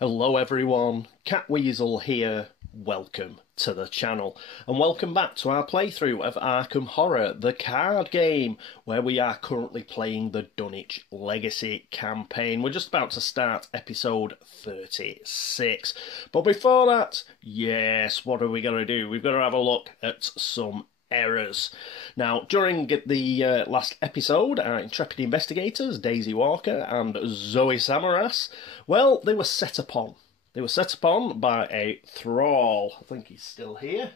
Hello everyone, Catweazle here. Welcome to the channel and welcome back to our playthrough of Arkham Horror, the card game, where we are currently playing the Dunwich Legacy campaign. We're just about to start episode 36. But before that, yes, what are we going to do? We've got to have a look at some errors. Now, during the last episode, our intrepid investigators, Daisy Walker and Zoe Samaras, well, they were set upon. They were set upon by a thrall. I think he's still here.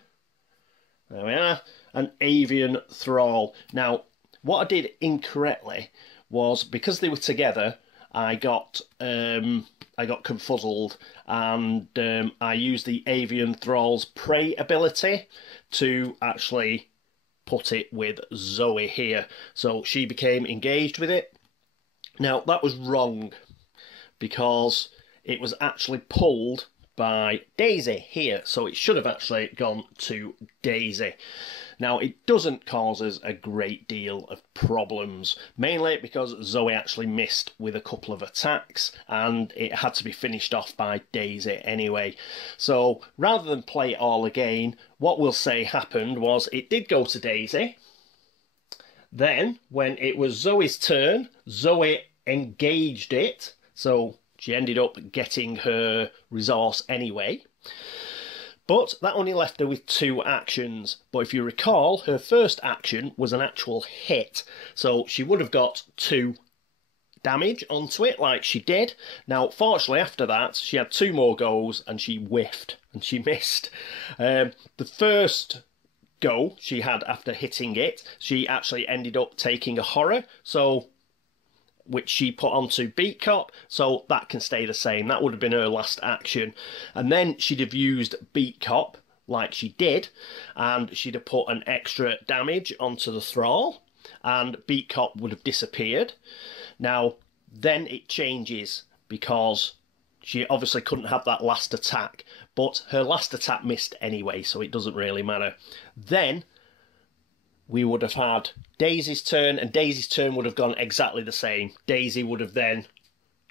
There we are. An avian thrall. Now, what I did incorrectly was, because they were together, I got confuzzled, and I used the avian thrall's prey ability to actually put it with Zoe here. So she became engaged with it. Now, that was wrong, because it was actually pulled by Daisy here, so it should have actually gone to Daisy. Now, it doesn't cause us a great deal of problems, mainly because Zoe actually missed with a couple of attacks, and it had to be finished off by Daisy anyway. So, rather than play it all again, what we'll say happened was it did go to Daisy. Then, when it was Zoe's turn, Zoe engaged it, so she ended up getting her resource anyway. But that only left her with 2 actions. But if you recall, her first action was an actual hit. So she would have got 2 damage onto it, like she did. Now, fortunately, after that, she had 2 more goes and she whiffed and she missed. The first go she had after hitting it, she actually ended up taking a horror. So, which she put onto Beat Cop, so that can stay the same. That would have been her last action. And then she'd have used Beat Cop, like she did, and she'd have put an extra damage onto the thrall, and Beat Cop would have disappeared. Now, then it changes, because she obviously couldn't have that last attack, but her last attack missed anyway, so it doesn't really matter. Then we would have had Daisy's turn, and Daisy's turn would have gone exactly the same. Daisy would have then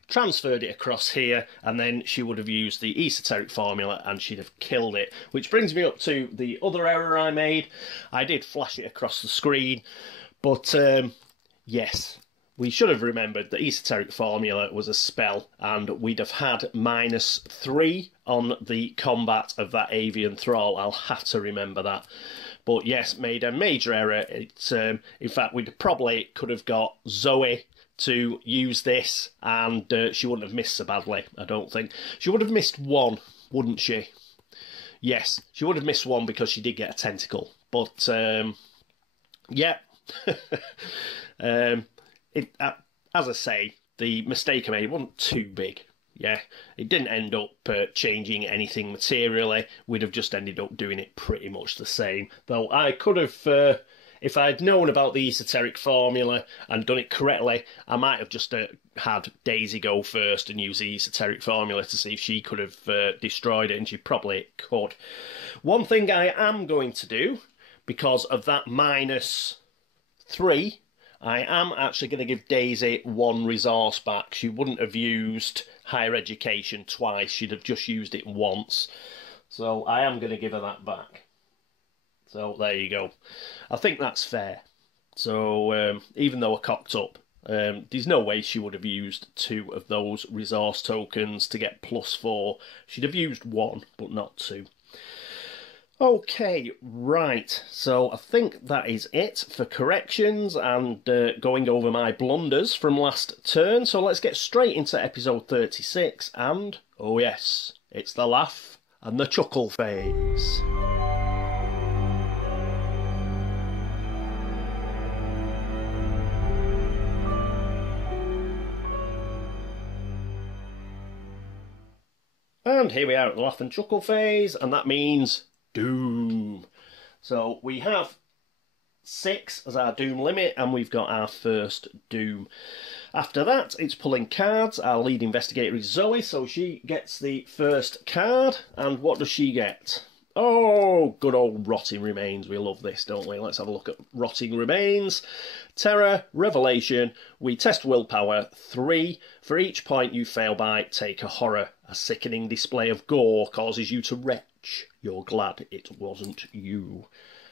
transferred it across here, and then she would have used the esoteric formula and she'd have killed it. Which brings me up to the other error I made. I did flash it across the screen, but yes, we should have remembered the esoteric formula was a spell, and we'd have had -3 on the combat of that avian thrall. I'll have to remember that. But yes, made a major error. It's in fact, we probably could have got Zoe to use this, and she wouldn't have missed so badly, I don't think. She would have missed 1, wouldn't she? Yes, she would have missed 1 because she did get a tentacle. But, yeah. As I say, the mistake I made wasn't too big. Yeah, it didn't end up changing anything materially. We'd have just ended up doing it pretty much the same. Though I could have, if I'd known about the esoteric formula and done it correctly, I might have just had Daisy go first and use the esoteric formula to see if she could have destroyed it, and she probably could. One thing I am going to do, because of that -3, I am actually going to give Daisy 1 resource back. She wouldn't have used higher education twice. She'd have just used it once. So I am going to give her that back. So there you go. I think that's fair. So even though I cocked up, there's no way she would have used 2 of those resource tokens to get +4. She'd have used 1, but not 2. Okay, right, so I think that is it for corrections and going over my blunders from last turn. So let's get straight into episode 36, and, oh yes, it's the laugh and the chuckle phase. And here we are at the laugh and chuckle phase, and that means doom. So we have 6 as our doom limit, and we've got our first doom. After that, it's pulling cards. Our lead investigator is Zoe, so she gets the first card. And what does she get? Oh, good old Rotting Remains. We love this, don't we? Let's have a look at Rotting Remains. Terror, Revelation. We test willpower 3. For each point you fail by, take a horror. A sickening display of gore causes you to retch. You're glad it wasn't you.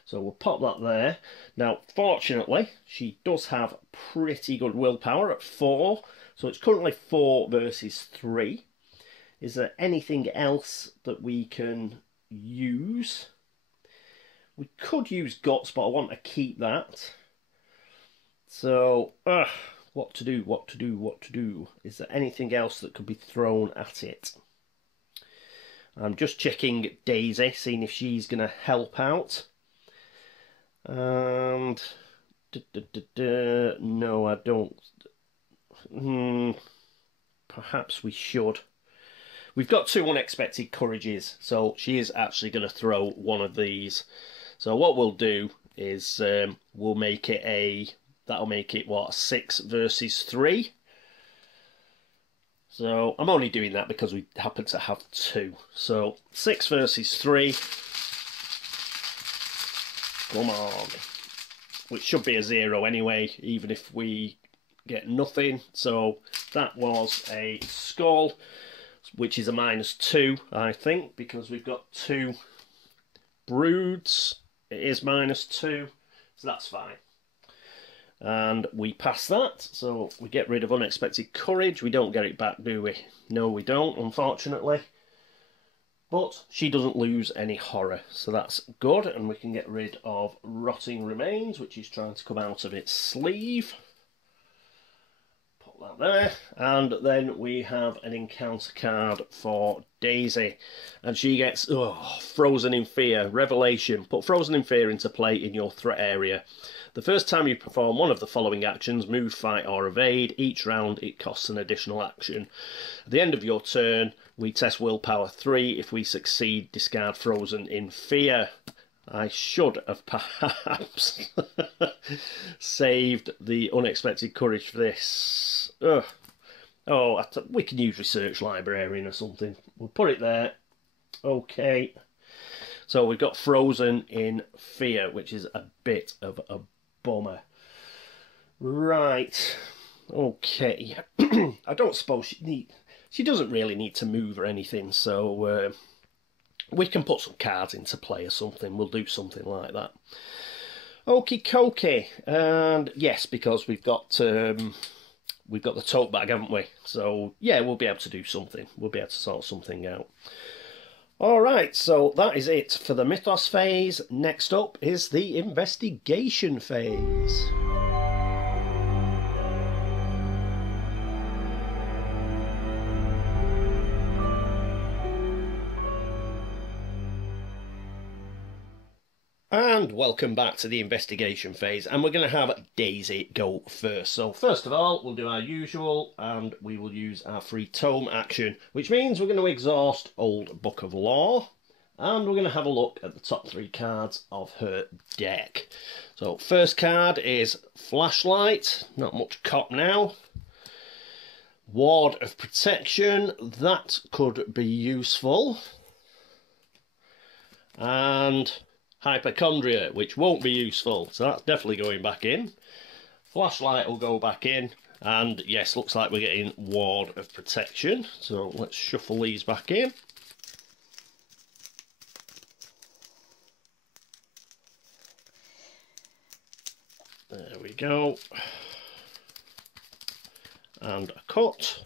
So we'll pop that there. Now, fortunately, she does have pretty good willpower at 4. So it's currently 4 versus 3. Is there anything else that we can use? We could use guts, but I want to keep that. So, what to do? Is there anything else that could be thrown at it? I'm just checking Daisy, seeing if she's going to help out. And no, I don't. Perhaps we should. We've got 2 unexpected courages, so she is actually going to throw one of these. So what we'll do is we'll make it that'll make it what, 6 versus 3. So I'm only doing that because we happen to have 2. So 6 versus 3. Come on. Which should be a 0 anyway, even if we get nothing. So that was a skull, which is a -2, I think, because we've got 2 broods. It is -2, so that's fine. And we pass that, so we get rid of unexpected courage. We don't get it back, do we? No, we don't, unfortunately. But she doesn't lose any horror, so that's good. And we can get rid of rotting remains, which is trying to come out of its sleeve. Put that there. And then we have an encounter card for Daisy. And she gets Frozen in Fear, Revelation. Put Frozen in Fear into play in your threat area. The first time you perform one of the following actions, move, fight or evade, each round it costs an additional action. At the end of your turn, we test willpower 3. If we succeed, discard Frozen in Fear. I should have perhaps saved the unexpected courage for this. We can use Research Librarian or something. We'll put it there. Okay. So we've got Frozen in Fear, which is a bit of a bummer. Right. Okay. I don't suppose she doesn't really need to move or anything, so we can put some cards into play or something. We'll do something like that. Okie dokie. And yes, because we've got the tote bag, haven't we? So yeah, we'll be able to do something. We'll be able to sort something out. Alright, so that is it for the Mythos phase. Next up is the investigation phase. And welcome back to the investigation phase, and we're going to have Daisy go first. So first of all, we'll do our usual, and we will use our free tome action, which means we're going to exhaust Old Book of Lore, and we're going to have a look at the top 3 cards of her deck. So first card is Flashlight, not much cop now. Ward of Protection, that could be useful. And Hypochondria, which won't be useful, so that's definitely going back in. Flashlight will go back in, and yes, looks like we're getting Ward of Protection, so let's shuffle these back in. There we go. And a cut.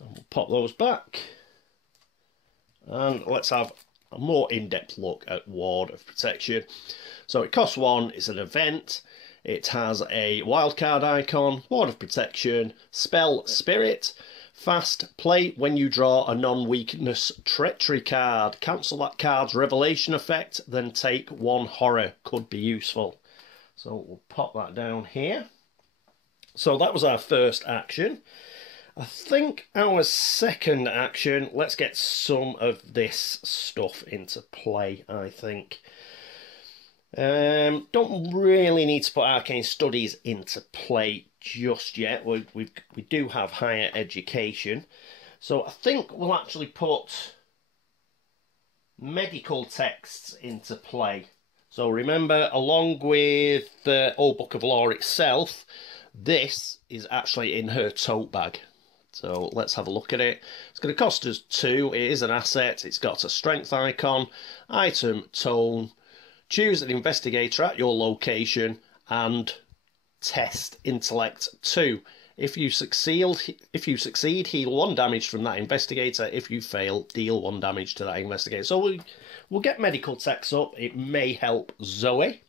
And we'll pop those back. And let's have a more in-depth look at Ward of Protection. So it costs 1, it's an event, it has a wildcard icon, Ward of Protection, spell Spirit, fast, play when you draw a non-weakness treachery card, cancel that card's revelation effect, then take 1 horror, could be useful. So we'll pop that down here. So that was our first action. I think our second action, let's get some of this stuff into play, I think. Don't really need to put Arcane Studies into play just yet. We do have higher education. So I think we'll actually put medical texts into play. So remember, along with the Old Book of Lore itself, this is actually in her tote bag. So let's have a look at it. It's going to cost us 2. It is an asset. It's got a strength icon, item, tone. Choose an investigator at your location and test intellect 2. If you succeed, heal 1 damage from that investigator. If you fail, deal 1 damage to that investigator. So we'll get medical techs up. It may help Zoe.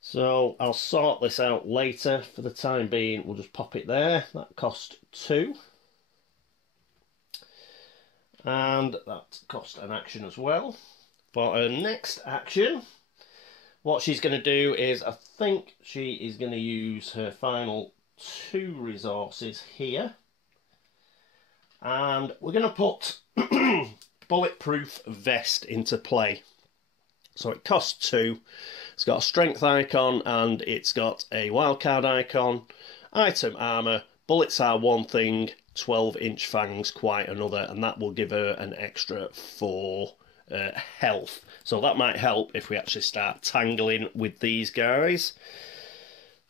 So I'll sort this out later. For the time being, we'll just pop it there. That cost 2. And that cost an action as well. For her next action, what she's going to do is, I think she is going to use her final 2 resources here. And we're going to put bulletproof vest into play. So it costs 2. It's got a strength icon and it's got a wildcard icon. Item armour. Bullets are one thing, 12-inch fangs quite another, and that will give her an extra 4 health. So that might help if we actually start tangling with these guys.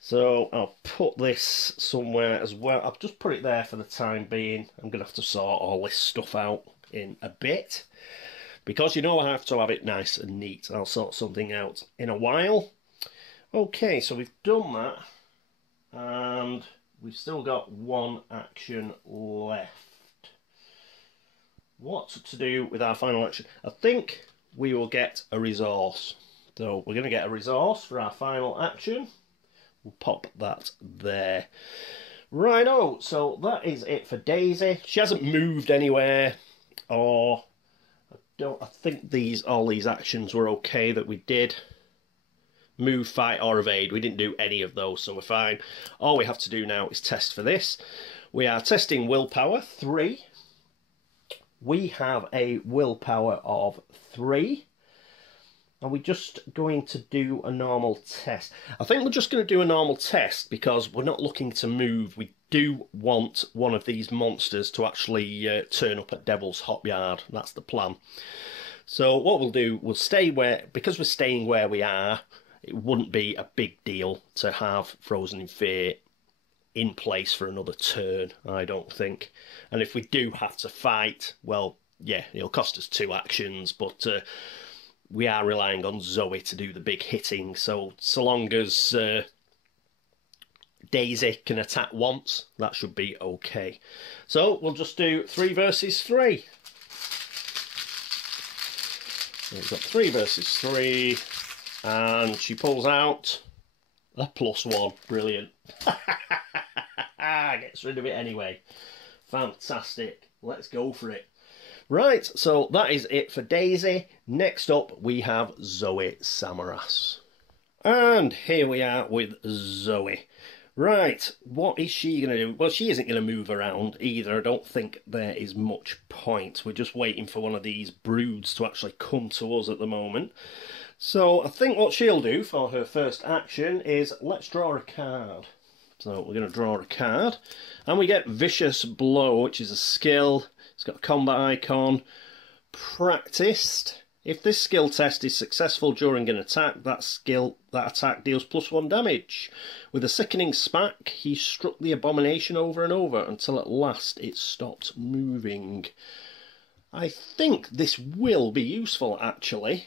So I'll put this somewhere as well. I'll just put it there for the time being. I'm going to have to sort all this stuff out in a bit, because you know I have to have it nice and neat. I'll sort something out in a while. Okay, so we've done that, and we've still got 1 action left. What to do with our final action? I think we will get a resource. So we're going to get a resource for our final action. We'll pop that there. Righto, so that is it for Daisy. She hasn't moved anywhere, or I think all these actions were okay that we did. Move, fight or evade. We didn't do any of those, so we're fine. All we have to do now is test for this. We are testing willpower 3. We have a willpower of 3. Are we just going to do a normal test? I think we're just going to do a normal test because we're not looking to move. We do want one of these monsters to actually turn up at Devil's Hop Yard. That's the plan. So what we'll do, we'll stay where, because we're staying where we are, it wouldn't be a big deal to have Frozen in Fear in place for another turn, I don't think. And if we do have to fight, well, yeah, it'll cost us 2 actions, but we are relying on Zoe to do the big hitting, so long as Daisy can attack once, that should be okay. So we'll just do 3 versus 3. So we've got 3 versus 3, and she pulls out a +1. Brilliant. Gets rid of it anyway. Fantastic. Let's go for it. Right, so that is it for Daisy. Next up, we have Zoe Samaras. And here we are with Zoe. Right, what is she going to do? Well, she isn't going to move around either. I don't think there is much point. We're just waiting for one of these broods to actually come to us at the moment. So I think what she'll do for her first action is, let's draw a card. So we're going to draw a card, and we get Vicious Blow, which is a skill. It's got a combat icon. Practiced. If this skill test is successful during an attack, that attack deals +1 damage. With a sickening smack, he struck the abomination over and over until at last it stopped moving. I think this will be useful, actually,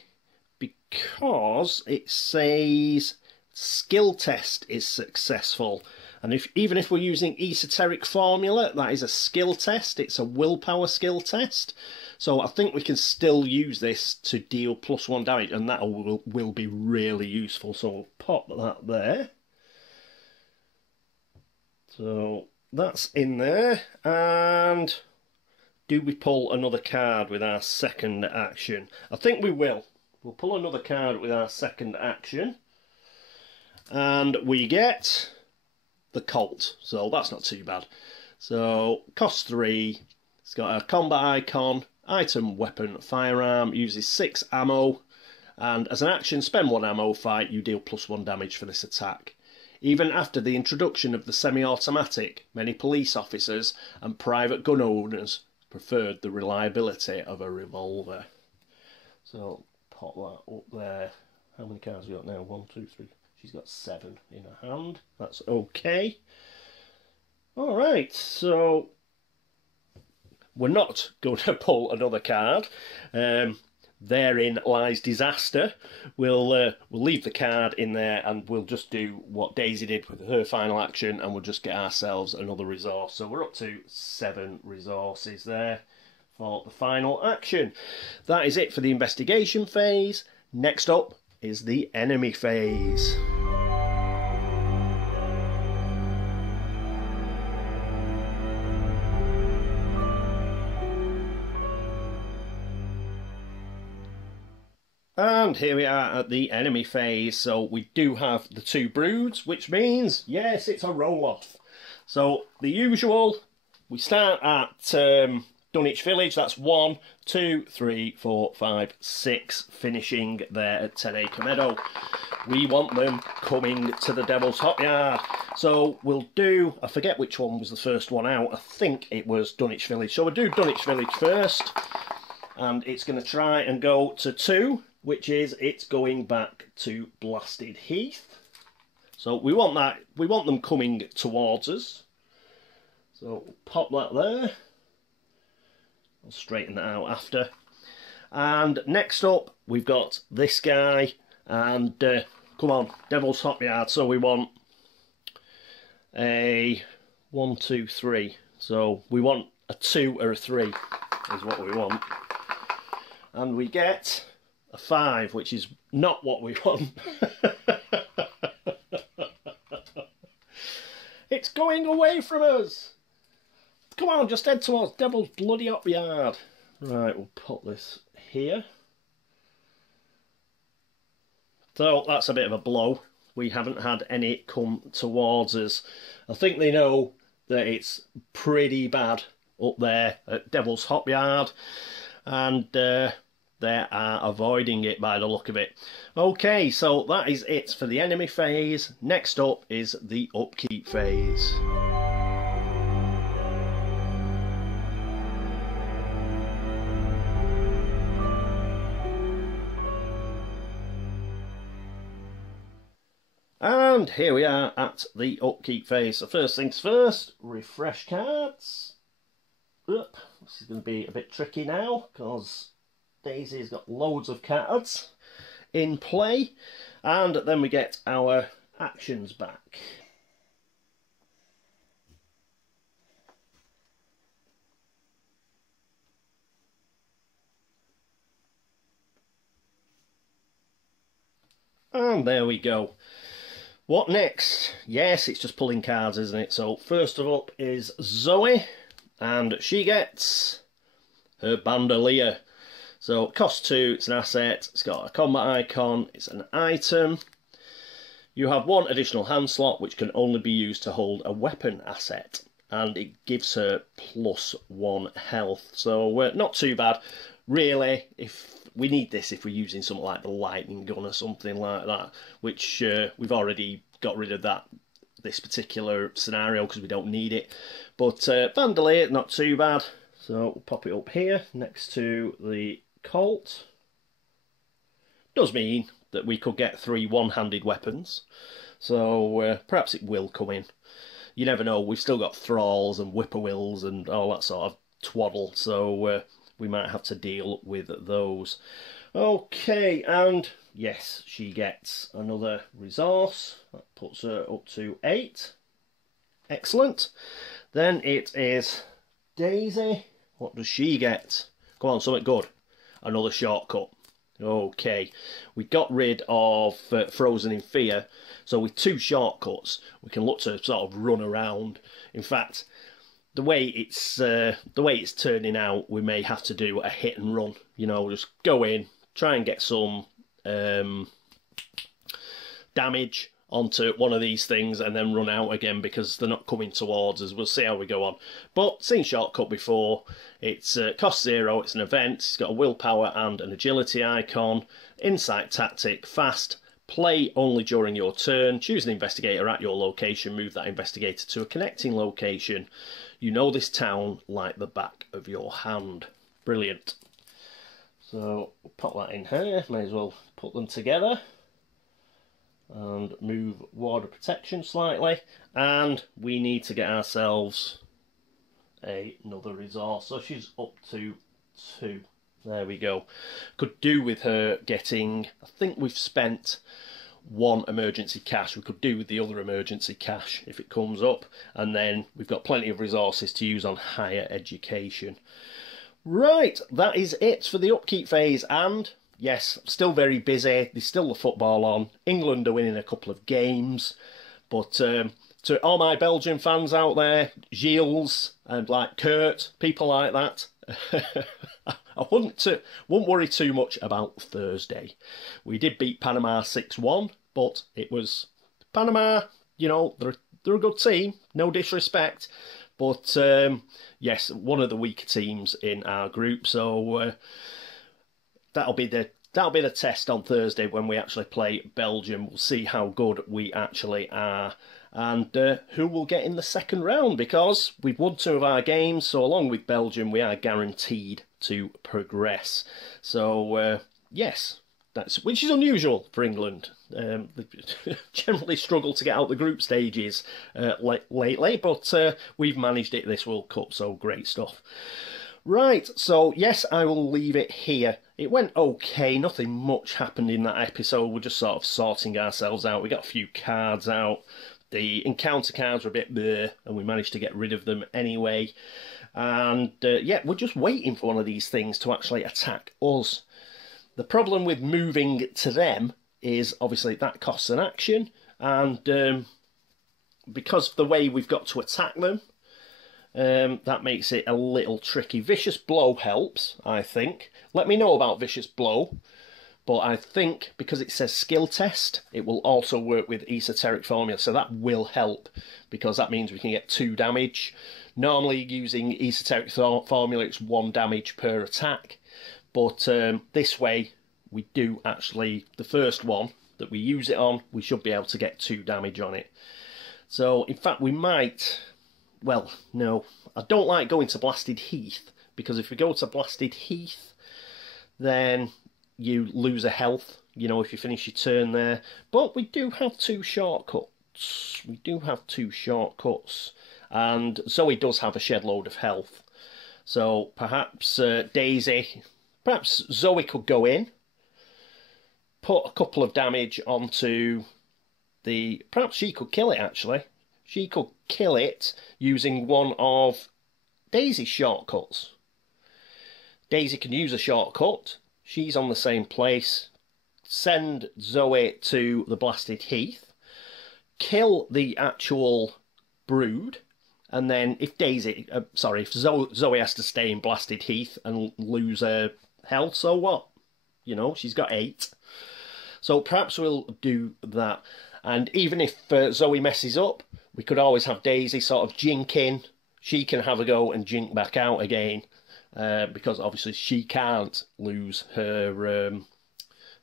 because it says skill test is successful. And even if we're using esoteric formula, that is a skill test. It's a willpower skill test. So I think we can still use this to deal +1 damage, and that will be really useful. So we'll pop that there. So that's in there. And do we pull another card with our second action? I think we will. We'll pull another card with our second action. And we get the Colt, so that's not too bad. So cost 3, it's got a combat icon, item, weapon, firearm, uses 6 ammo, and as an action, spend 1 ammo, fight, you deal +1 damage for this attack. Even after the introduction of the semi-automatic, many police officers and private gun owners preferred the reliability of a revolver. So pop that up there. How many cards have we got now? 1, 2, 3. She's got 7 in her hand. That's okay. Alright, so we're not going to pull another card. Therein lies disaster. We'll leave the card in there and we'll just do what Daisy did with her final action, and we'll just get ourselves another resource. So we're up to 7 resources there for the final action. That is it for the investigation phase. Next up is the enemy phase. And here we are at the enemy phase. So we do have the 2 broods, which means, yes, it's a roll-off. So the usual, we start at Dunwich Village. That's 1, 2, 3, 4, 5, 6, finishing there at 10 Acre Meadow. We want them coming to the Devil's Hop Yard. So we'll do, I forget which one was the first one out. I think it was Dunwich Village. So we'll do Dunwich Village first. And it's going to try and go to 2. Which is, it's going back to Blasted Heath. So we want that, we want them coming towards us. So we'll pop that there. I'll straighten that out after. And next up, we've got this guy. And come on, Devil's Hop Yard. So we want a 1, 2, 3. So we want a 2 or a 3 is what we want. And we get a 5, which is not what we want. It's going away from us. Come on, just head towards Devil's bloody Hop Yard. Right, we'll put this here. So that's a bit of a blow. We haven't had any come towards us. I think they know that it's pretty bad up there at Devil's Hop Yard. And they are avoiding it by the look of it. Okay, so that is it for the enemy phase. Next up is the upkeep phase. And here we are at the upkeep phase. So first things first, refresh cards. This is going to be a bit tricky now because Daisy's got loads of cards in play, and then we get our actions back. And there we go. What next? Yes, it's just pulling cards, isn't it? So first of all is Zoe, and she gets her bandolier. So it costs 2, it's an asset, it's got a combat icon, it's an item. You have 1 additional hand slot which can only be used to hold a weapon asset, and it gives her +1 health. So not too bad. Really, if we need this if we're using something like the lightning gun or something like that, which we've already got rid of this particular scenario because we don't need it. But bandolier, not too bad. So we'll pop it up here next to the Colt. Does mean that we could get 3 one-handed weapons, so perhaps it will come in. You never know, we've still got thralls and whippoorwills and all that sort of twaddle, so we might have to deal with those. Okay, and yes, she gets another resource. That puts her up to 8. Excellent. Then it is Daisy. What does she get? Come on, something good. Another shortcut. Okay, we got rid of Frozen in Fear, so with 2 shortcuts we can look to sort of run around. In fact, the way it's turning out, we may have to do a hit and run. You know, just go in, try and get some damage onto one of these things and then run out again because they're not coming towards us. We'll see how we go on. But seen shortcut before. It's cost 0, it's an event, it's got a willpower and an agility icon, insight tactic, fast, play only during your turn, choose an investigator at your location, move that investigator to a connecting location. You know this town like the back of your hand. Brilliant. So we'll pop that in here, may as well put them together. and move water protection slightly, and we need to get ourselves another resource. So she's up to 2. There we go. Could do with her getting, I think we've spent 1 emergency cache. We could do with the other emergency cache if it comes up, and then we've got plenty of resources to use on higher education. Right, that is it for the upkeep phase, and yes, still very busy. There's still the football on. England are winning a couple of games, but to all my Belgian fans out there, Gilles and like Kurt, people like that, I wouldn't worry too much about Thursday. We did beat Panama 6-1, but it was Panama. You know, they're a good team. No disrespect, but yes, one of the weaker teams in our group. So that'll be the test on Thursday when we actually play Belgium. We'll see how good we actually are, and who will get in the second round, because we've won 2 of our games, so along with Belgium we are guaranteed to progress. So yes, which is unusual for England. They generally struggle to get out the group stages lately, but we've managed it this World Cup, so great stuff. Right, so yes, I will leave it here. It went okay, nothing much happened in that episode. We're just sort of sorting ourselves out. We got a few cards out. The encounter cards were a bit bleh, and we managed to get rid of them anyway. And yeah, we're just waiting for one of these things to actually attack us. The problem with moving to them is obviously that costs an action, and because of the way we've got to attack them, that makes it a little tricky. Vicious Blow helps, I think. Let me know about Vicious Blow, but I think because it says skill test, it will also work with esoteric formula, so that will help, because that means we can get 2 damage. Normally using esoteric formula, it's 1 damage per attack, but this way we do actually, the first one that we use it on, we should be able to get 2 damage on it. So in fact we might, well, no, I don't like going to Blasted Heath, because if we go to Blasted Heath, then you lose a health, you know, if you finish your turn there. But we do have 2 shortcuts. We do have 2 shortcuts. And Zoe does have a shed load of health. So perhaps perhaps Zoe could go in, put a couple of damage onto the... Perhaps she could kill it, actually. She could kill it using one of Daisy's shortcuts. Daisy can use a shortcut. She's on the same place. Send Zoe to the Blasted Heath. Kill the actual brood. And then if if Zoe has to stay in Blasted Heath and lose her health, so what? You know, she's got 8. So perhaps we'll do that. And even if Zoe messes up, we could always have Daisy sort of jink in. She can have a go and jink back out again, because obviously she can't lose her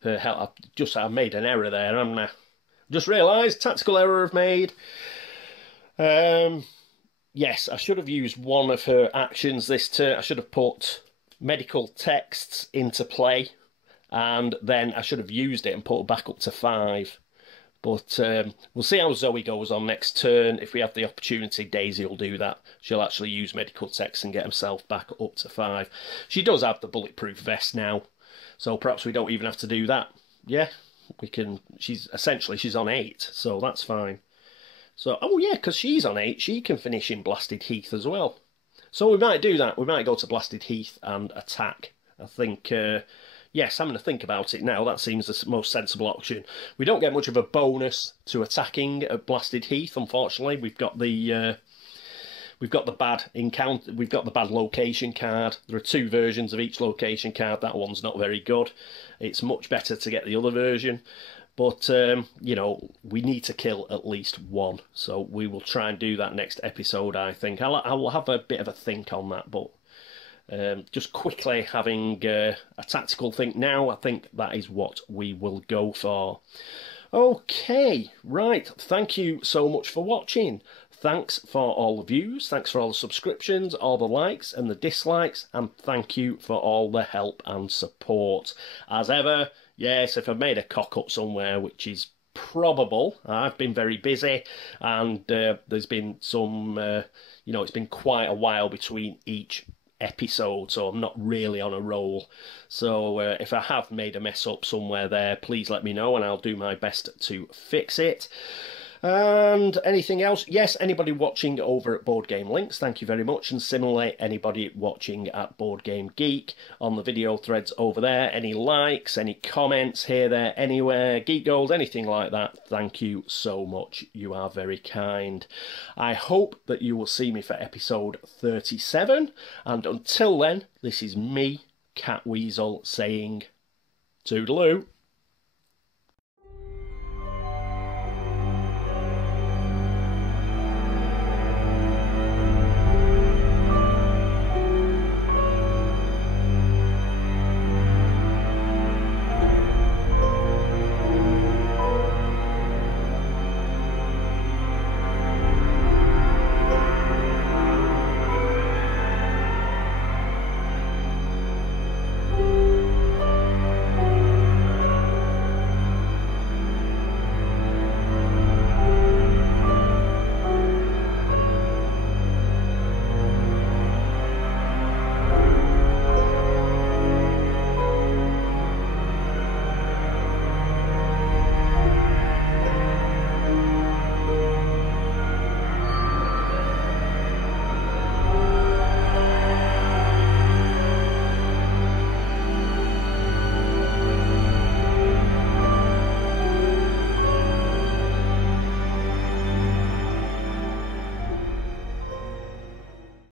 her health. I've made an error there, haven't I? Just realised, tactical error I've made. Yes, I should have used one of her actions this turn. I should have put medical texts into play, and then I should have used it and put it back up to 5. But we'll see how Zoe goes on next turn. If we have the opportunity, Daisy will do that. She'll actually use medical text and get herself back up to 5. She does have the bulletproof vest now, so perhaps we don't even have to do that. Yeah, we can. She's on 8, so that's fine. So, oh yeah, because she's on 8, she can finish in Blasted Heath as well. So we might do that. We might go to Blasted Heath and attack. I think, yes, I'm going to think about it now. That seems the most sensible option. We don't get much of a bonus to attacking at Blasted Heath, unfortunately. We've got the bad encounter. We've got the bad location card. There are 2 versions of each location card. That one's not very good. It's much better to get the other version. But, you know, we need to kill at least 1. So we will try and do that next episode, I think. I'll have a bit of a think on that, but just quickly having a tactical think now, I think that is what we will go for. Okay, right. Thank you so much for watching. Thanks for all the views, thanks for all the subscriptions, all the likes and the dislikes, and thank you for all the help and support. As ever, yes, if I've made a cock up somewhere, which is probable. I've been very busy, and there's been some, it's been quite a while between each episode, so I'm not really on a roll. So if I have made a mess up somewhere there, please let me know, and I'll do my best to fix it. And anything else? Yes, anybody watching over at Board Game Links, thank you very much. And similarly, anybody watching at Board Game Geek on the video threads over there, any likes, any comments here, there, anywhere, Geek Gold, anything like that, thank you so much. You are very kind. I hope that you will see me for episode 37. And until then, this is me, Catweazle, saying toodaloo.